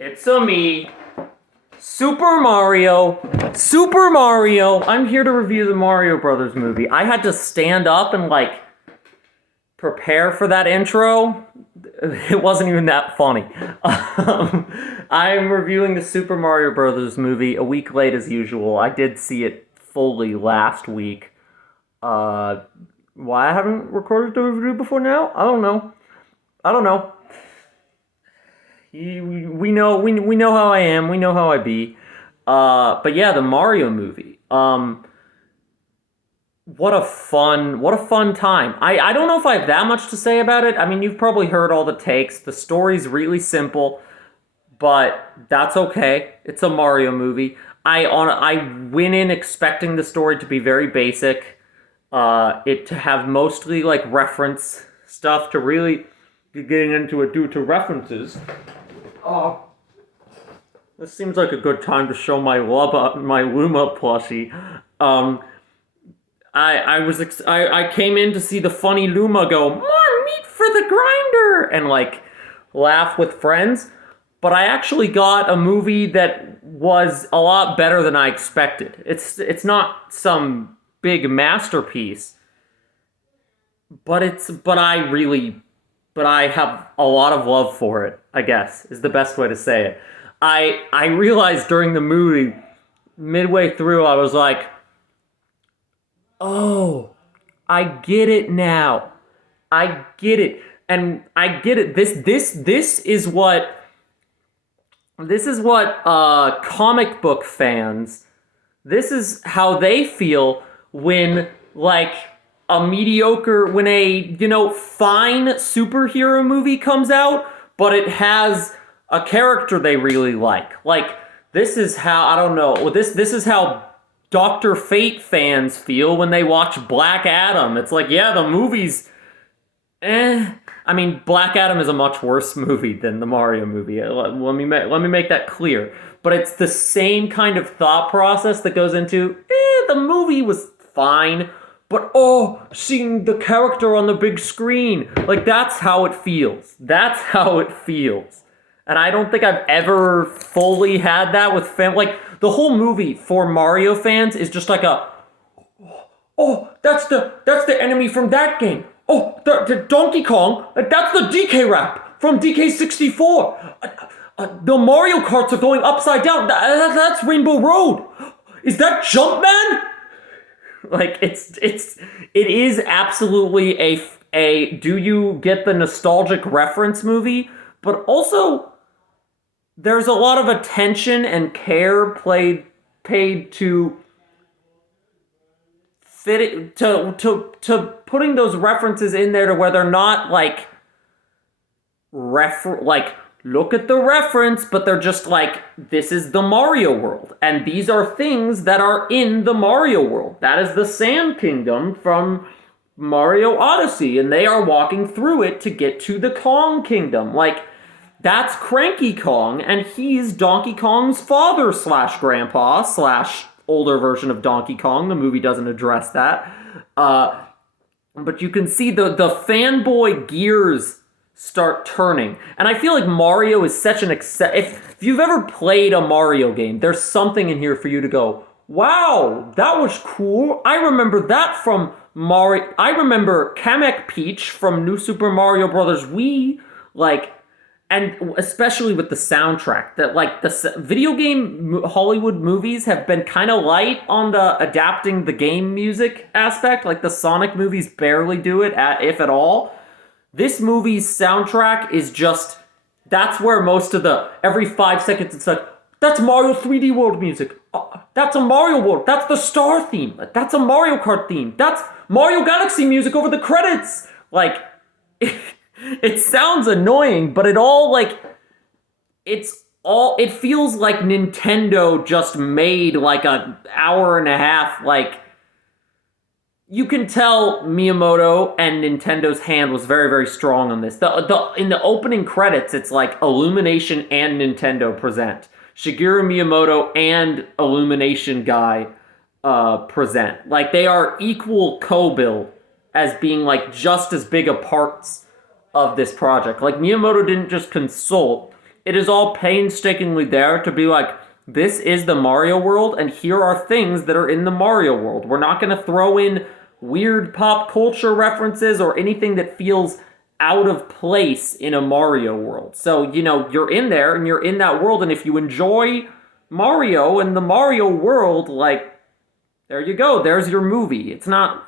It's a me, Super Mario. Super Mario. I'm here to review the Mario Brothers movie. I had to stand up and prepare for that intro. It wasn't even that funny. I'm reviewing the Super Mario Brothers movie a week late as usual. I did see it fully last week. Uh, why I haven't recorded the review before now? I don't know. I don't know. We know how I am. We know how I be. But yeah, the Mario movie. What a fun time. I don't know if I have that much to say about it. I mean, you've probably heard all the takes. The story's really simple, but that's okay. It's a Mario movie. I went in expecting the story to be very basic. It to have mostly reference stuff to really be getting into it due to references. Oh, this seems like a good time to show my Luma plushie. Um, I came in to see the funny Luma go more meat for the grinder and laugh with friends, but I actually got a movie that was a lot better than I expected. It's not some big masterpiece, but I have a lot of love for it, I guess, is the best way to say it. I realized during the movie, midway through, I was like, oh, I get it now. I get it. And I get it. This is what comic book fans, this is how they feel when when fine superhero movie comes out, but it has a character they really like. This is how, I don't know. Well, this is how Doctor Fate fans feel when they watch Black Adam. It's like, yeah, the movie's I mean, Black Adam is a much worse movie than the Mario movie. Let me make that clear. But it's the same kind of thought process that goes into, the movie was fine, but seeing the character on the big screen, that's how it feels. That's how it feels. And I don't think I've ever fully had that with the whole movie for Mario fans is just that's the enemy from that game. Oh, the Donkey Kong, that's the DK rap from DK64. The Mario Karts are going upside down. That's Rainbow Road. Is that Jumpman? It is absolutely a do you get the nostalgic reference movie, but also there's a lot of attention and care paid to fit it to putting those references in there to where they're not look at the reference, but they're just this is the Mario world, and these are things that are in the Mario world. That is the Sand Kingdom from Mario Odyssey, and they are walking through it to get to the Kong Kingdom. That's Cranky Kong, and he's Donkey Kong's father slash grandpa slash older version of Donkey Kong. The movie doesn't address that. But you can see the fanboy gears start turning. And I feel like Mario is such an if you've ever played a Mario game, there's something in here for you to go, wow, that was cool. I remember that from Mario. I remember Kamek Peach from New Super Mario Brothers Wii. And especially with the soundtrack, that the video game Hollywood movies have been kind of light on the adapting the game music aspect. The Sonic movies barely do it, if at all. This movie's soundtrack is just, that's where most of the, every 5 seconds it's that's Mario 3D World music. That's a Mario World. That's the Star theme. That's a Mario Kart theme. That's Mario Galaxy music over the credits. It sounds annoying, but it feels like Nintendo just made an hour and a half, you can tell Miyamoto and Nintendo's hand was very, very strong on this. In the opening credits, it's Illumination and Nintendo present. Shigeru Miyamoto and Illumination guy present. They are equal co-bill as being just as big a parts of this project. Miyamoto didn't just consult, it is all painstakingly there to be like, this is the Mario world, and here are things that are in the Mario world. We're not going to throw in weird pop culture references or anything that feels out of place in a Mario world. So, you're in there and you're in that world, and if you enjoy Mario and the Mario world, like, there you go. There's your movie. It's not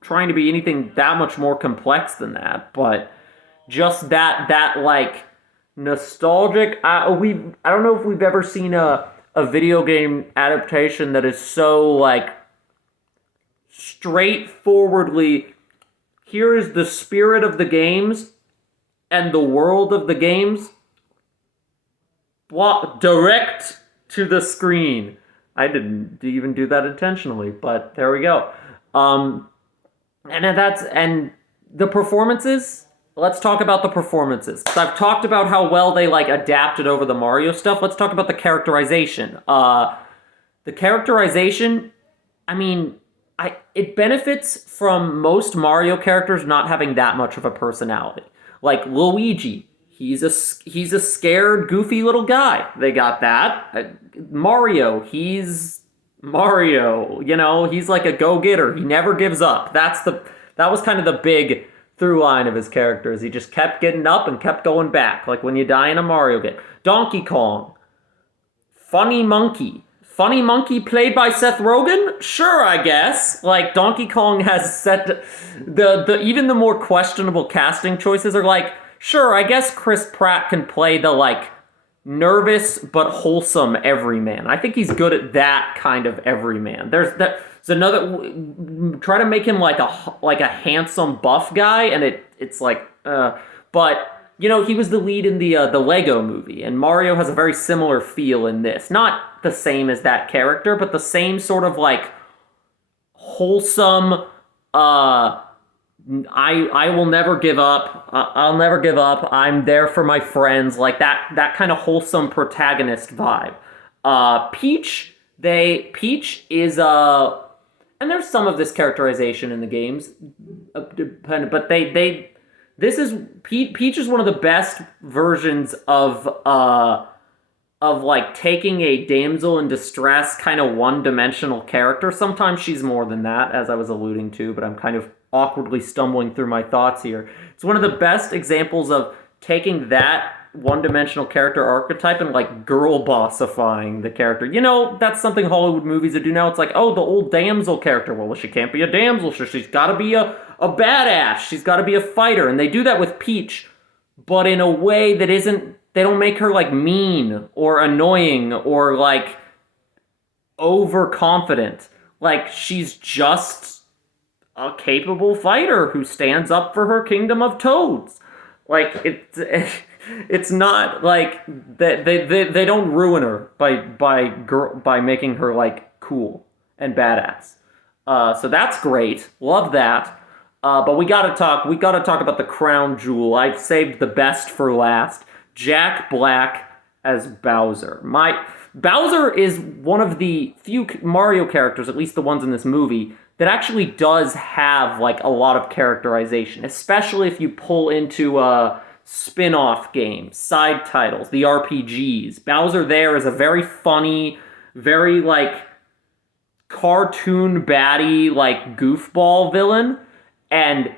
trying to be anything that much more complex than that, but just that like nostalgic. I don't know if we've ever seen a video game adaptation that is so like straightforwardly, here is the spirit of the games and the world of the games, direct to the screen. I didn't even do that intentionally, but there we go. And the performances. Let's talk about the performances. So I've talked about how well they like adapted over the Mario stuff. Let's talk about the characterization. The characterization, I mean, it benefits from most Mario characters not having that much of a personality. Like Luigi, he's a scared, goofy little guy. They got that. Mario, he's Mario. He's like a go-getter. He never gives up. That was kind of the big through line of his characters. He just kept getting up and kept going back, like when you die in a Mario game. Donkey Kong, funny monkey played by Seth Rogen? Sure, I guess. Like, Donkey Kong has set the even the more questionable casting choices are like, sure, I guess Chris Pratt can play the like nervous but wholesome everyman. I think he's good at that kind of everyman. There's another, try to make him like a handsome buff guy, and it's like but he was the lead in the Lego movie, and Mario has a very similar feel in this. Not the same as that character, but the same sort of like wholesome I will never give up. I'll never give up. I'm there for my friends. Like that kind of wholesome protagonist vibe. Peach is and there's some of this characterization in the games, but Peach is one of the best versions of like taking a damsel in distress kind of one-dimensional character. Sometimes she's more than that, as I was alluding to, but I'm kind of awkwardly stumbling through my thoughts here. It's one of the best examples of taking that one-dimensional character archetype and like girl bossifying the character. That's something Hollywood movies do now. It's like, oh, the old damsel character. Well, she can't be a damsel. She's got to be a badass. She's got to be a fighter. And they do that with Peach, but in a way that isn't, they don't make her like mean or annoying or like overconfident. Like, she's just a capable fighter who stands up for her kingdom of toads. Like, it's not like they don't ruin her by making her like cool and badass. So that's great. Love that. But we gotta talk about the crown jewel. I've saved the best for last. Jack Black as Bowser. Bowser is one of the few Mario characters, at least the ones in this movie, that actually does have like a lot of characterization, especially if you pull into spin-off games, side titles, the RPGs. Bowser there is a very funny, very like cartoon baddie, like goofball villain, and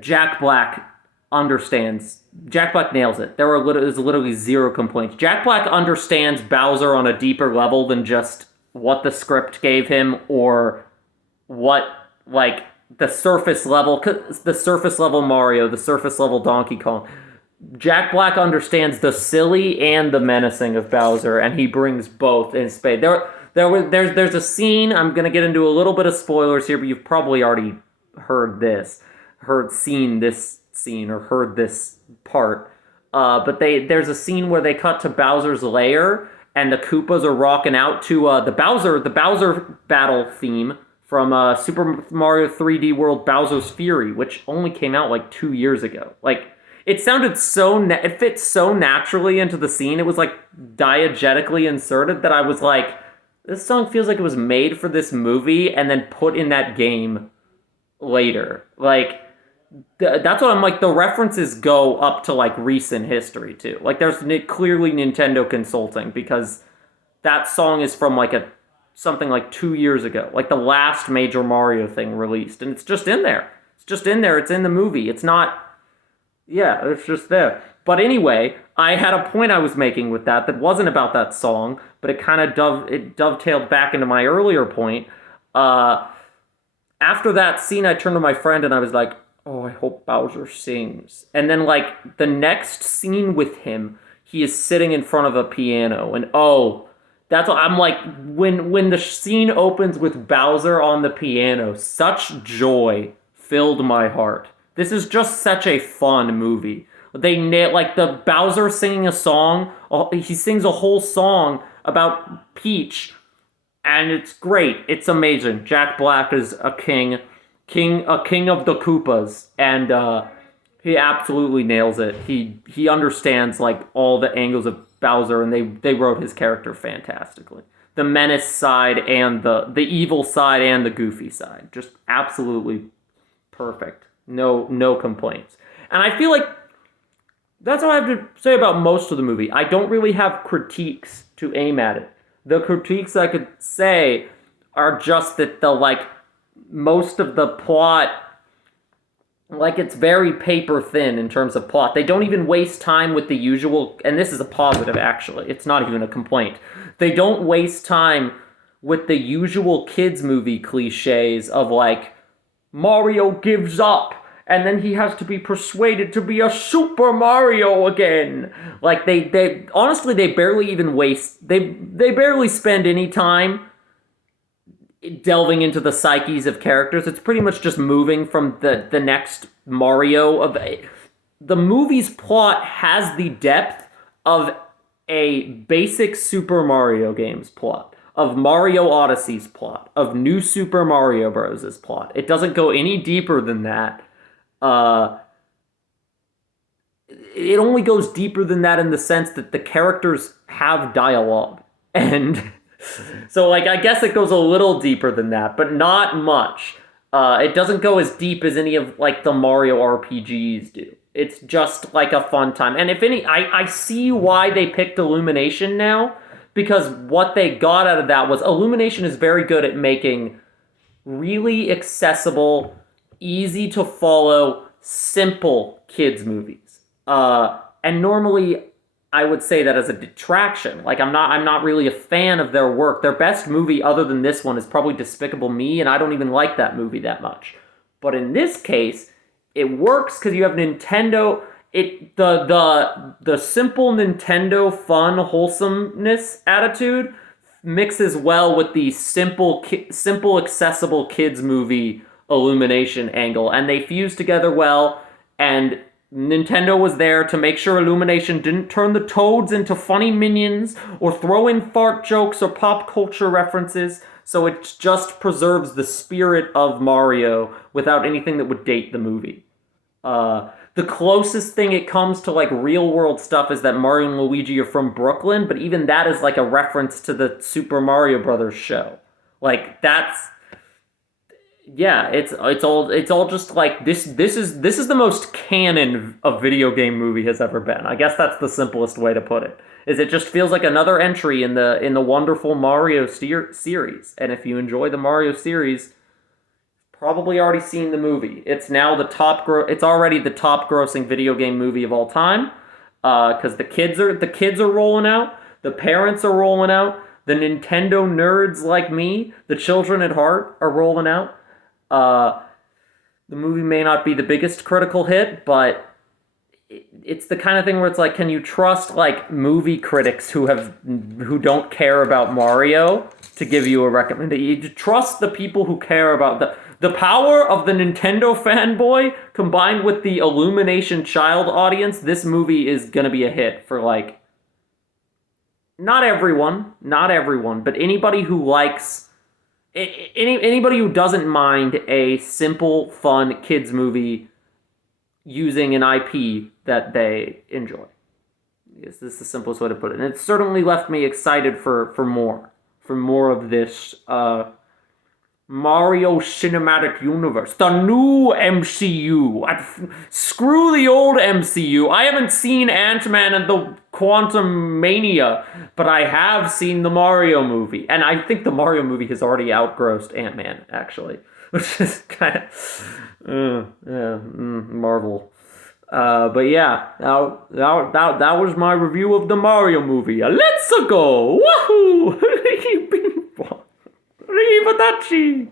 Jack Black understands. Jack Black nails it. There's literally zero complaints. Jack Black understands Bowser on a deeper level than just what the script gave him or what like the surface level Mario, the surface level Donkey Kong. Jack Black understands the silly and the menacing of Bowser, and he brings both in spades. There's a scene, I'm gonna get into a little bit of spoilers here, but you've probably already seen this scene or heard this part. But there's a scene where they cut to Bowser's lair, and the Koopas are rocking out to the Bowser battle theme from Super Mario 3D World Bowser's Fury, which only came out like 2 years ago. Like, it sounded it fit so naturally into the scene. It was like diegetically inserted that I was like, this song feels like it was made for this movie and then put in that game later. Like, that's what I'm like. The references go up to like recent history too. Like there's clearly Nintendo consulting because that song is from like a something like 2 years ago, like the last major Mario thing released, and it's just in there. It's just in there. It's in the movie. It's not. Yeah, it's just there. But anyway, I had a point I was making with that wasn't about that song, but it kind of dovetailed back into my earlier point. Uh, After that scene, I turned to my friend and I was like, "Oh, I hope Bowser sings." And then, like the next scene with him, he is sitting in front of a piano, and oh, that's what I'm like. When the scene opens with Bowser on the piano, such joy filled my heart. This is just such a fun movie. They nail like the Bowser singing a song. He sings a whole song about Peach and it's great. It's amazing. Jack Black is a king of the Koopas, and he absolutely nails it. He understands like all the angles of Bowser, and they wrote his character fantastically. The menace side and the evil side and the goofy side, just absolutely perfect. No complaints. And I feel like that's all I have to say about most of the movie. I don't really have critiques to aim at it. The critiques I could say are just that the like most of the plot like it's very paper thin in terms of plot. They don't even waste time with the usual, and this is a positive actually. It's not even a complaint. They don't waste time with the usual kids movie cliches of like Mario gives up and then he has to be persuaded to be a Super Mario again. Like they honestly they barely even waste they barely spend any time delving into the psyches of characters. It's pretty much just moving from the next Mario of the movie's plot has the depth of a basic Super Mario game's plot, of Mario Odyssey's plot, of New Super Mario Bros.'s plot. It doesn't go any deeper than that. Uh, it only goes deeper than that in the sense that the characters have dialogue. And so, like, I guess it goes a little deeper than that, but not much. It doesn't go as deep as any of, like, the Mario RPGs do. It's just, like, a fun time. And if any, I see why they picked Illumination now, because what they got out of that was Illumination is very good at making really accessible, easy to follow, simple kids movies. And normally I would say that as a detraction. Like I'm not really a fan of their work. Their best movie other than this one is probably Despicable Me, and I don't even like that movie that much. But in this case, it works because you have Nintendo. The simple Nintendo fun wholesomeness attitude mixes well with the simple accessible kids movie Illumination angle, and they fuse together well. And Nintendo was there to make sure Illumination didn't turn the Toads into funny minions or throw in fart jokes or pop culture references, so it just preserves the spirit of Mario without anything that would date the movie. The closest thing it comes to like real world stuff is that Mario and Luigi are from Brooklyn, but even that is like a reference to the Super Mario Brothers show. Like that's yeah, it's all just like this is the most canon a video game movie has ever been. I guess that's the simplest way to put it. Is it just feels like another entry in the wonderful Mario series. And if you enjoy the Mario series, probably already seen the movie. It's now it's already the top grossing video game movie of all time. Because the kids are rolling out, the parents are rolling out, the Nintendo nerds like me, the children at heart are rolling out. Uh, the movie may not be the biggest critical hit, but it's the kind of thing where it's like, can you trust like movie critics who don't care about Mario to give you a recommendation? You trust the people who care about the power of the Nintendo fanboy combined with the Illumination child audience. This movie is gonna be a hit for like not everyone, but anybody who likes anybody who doesn't mind a simple, fun kids movie using an IP that they enjoy. Yes, this is the simplest way to put it. And it certainly left me excited for more of this Mario Cinematic Universe, the new MCU. Screw the old MCU. I haven't seen Ant-Man and the Quantum Mania, but I have seen the Mario movie. And I think the Mario movie has already outgrossed Ant-Man, actually. Which is kind of, Marvel. But yeah, that was my review of the Mario movie. Let's go! Woohoo! Arrivederci!